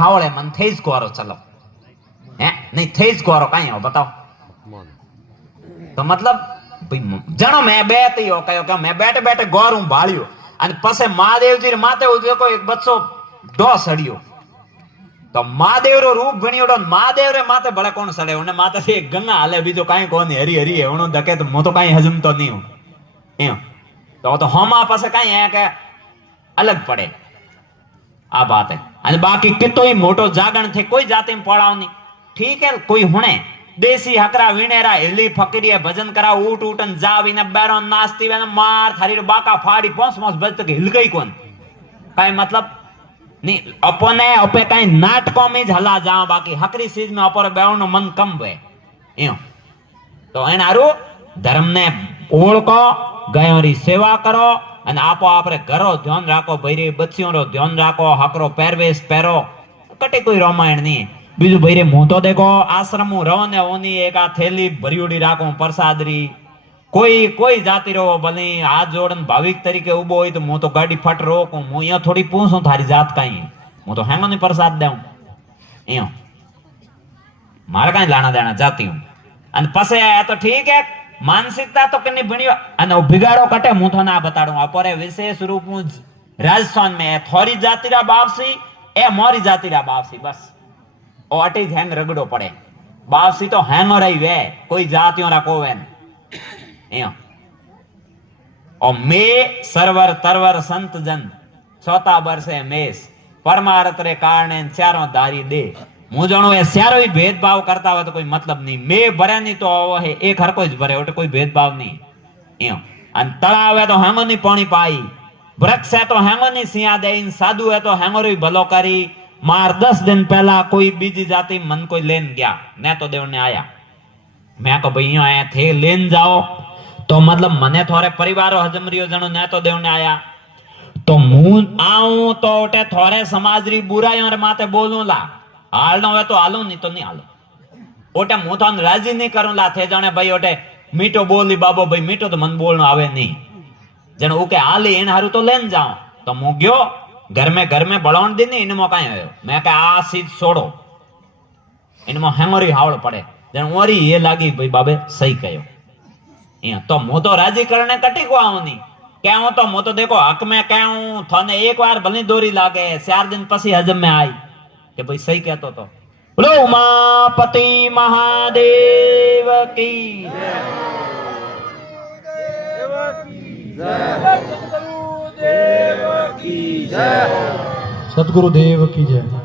हावड़े मन थे गोरो चलो हैं नहीं थे गोरो कहीं हो बताओ तो मतलब जनो मैं बेती हो कहो कि मैं बैठे बैठे गोरू भाळ्यो અને પછી મહાદેવજી માથે ઉજ્યો એક બચ્ચો ડો સડ્યો તો મહાદેવ રો રૂપ ભણ્યો મહાદેવ રે માથે ભલે કોણ સડે અને માથે એક ગંગા હાલે બીજો કાઈ કોની હરી હરી એવણો ધકે તો મો તો કાઈ હજમતો નહીં હું એમ તો હોમાં પાસે કાઈ હે કે अलग पड़े आ बात है અને બાકી કિતોય મોટો જાગણ થે કોઈ જાતિ में पड़ाव नहीं ठीक है कोई हुणे देसी हकरा विनेरा हेली फकीरी भजन करा ऊट उठन जावीने बैरो नाचती वे मार थारी बाका फाड़ी पोंस मोस बज तक हिल गई कोन काई मतलब नहीं अपने अपे काई नाटकों में हला जाओ बाकी हकरी चीज में अपर बेवनो मन कम वे एम तो एन आरु धर्म ने ओळखो गयोरी सेवा करो અને આપો આપણે ઘરો ધ્યાન રાખો ભૈરે બચ્ચીઓનો ધ્યાન રાખો હકરો પહેરવેશ પહેરો કટે કોઈ રામાયણ નહીં બીજું ભૈરે હું તો દેખો આશ્રમ રહો ને ઓની એક આ થેલી ભર્યુડી રાખો પ્રસાદરી કોઈ જાતિ રહો ભલે હાથ જોડન ભાવિક તરીકે ઉભો હોય તો હું તો ગાડી ફટ રોકું હું અહીંયા થોડી પૂછું થારી જાત કાઈ હું તો હેંગો ની પ્રસાદ દેઉં અહીંયા મારે કાઈ લાણા દેણા જાતી હું અને પછી આ તો ઠીક હે मानसिकता तो किन्नी बनियो अने बिगाड़ो कटे मुंह तो ना बताड़ू अपरे विशेष रूप में राजस्थान में थोड़ी जातिरा बापसी ए मोरी जातिरा बापसी बस ओ अटी हैंग रगड़ो पड़े बापसी तो हैंग रही वे कोई जातियों रखो वे और मे सरवर तरवर संत जन चौथा बरसे मेष परमारथ रे कारणे चारों दारी दे હું જાણું એ સારો ભેદભાવ કરતા હોય તો કોઈ મતલબ નહીં મે ભરે નહીં તો હે એક હરકો જ ભરે એટલે કોઈ ભેદભાવ નહીં એમ અને તળાવ હે તો હેંગોની પાણી પાઈ વૃક્ષ હે તો હેંગોની સિયા દે સાધુ હે તો હેંગોરી ભલો કરી मार 10 दिन पहला कोई बीजी जाति मन कोई लेन गया ने तो देव ने आया मैं को भाई आया थे लेन जाओ तो मतलब मने थोड़े परिवार हजम रियो जनो ने तो देव ने आया तो मुंह आऊं तो ओटे थोड़े समाज री बुराई और माते बोलूं ला हाल नो है तो हालो नहीं तो नहीं हालो ओटे मुंह तो राजी नहीं करूं ला थे जाने भाई ओटे मीठो बोली बाबो भाई मीठो तो मन बोलनो आवे नहीं जन ओके हाली इन हारू तो लेन जाओ तो मु गयो घर में बळोण दी नहीं इनमो काई होयो मैं के आ सीध छोड़ो इनमो हेमरी हावड़ पड़े जन ओरी ये लागी भाई बाबे सही कयो ये तो मु तो राजी करने कटी को आऊं नहीं कहूं तो मु तो देखो हक में कहूं थाने एक बार भली दोरी लागे 4 दिन पसी हजम में आई कि भाई सही कहतो तो बोलो उमापति महादेव की सतगुरुदेव की जय।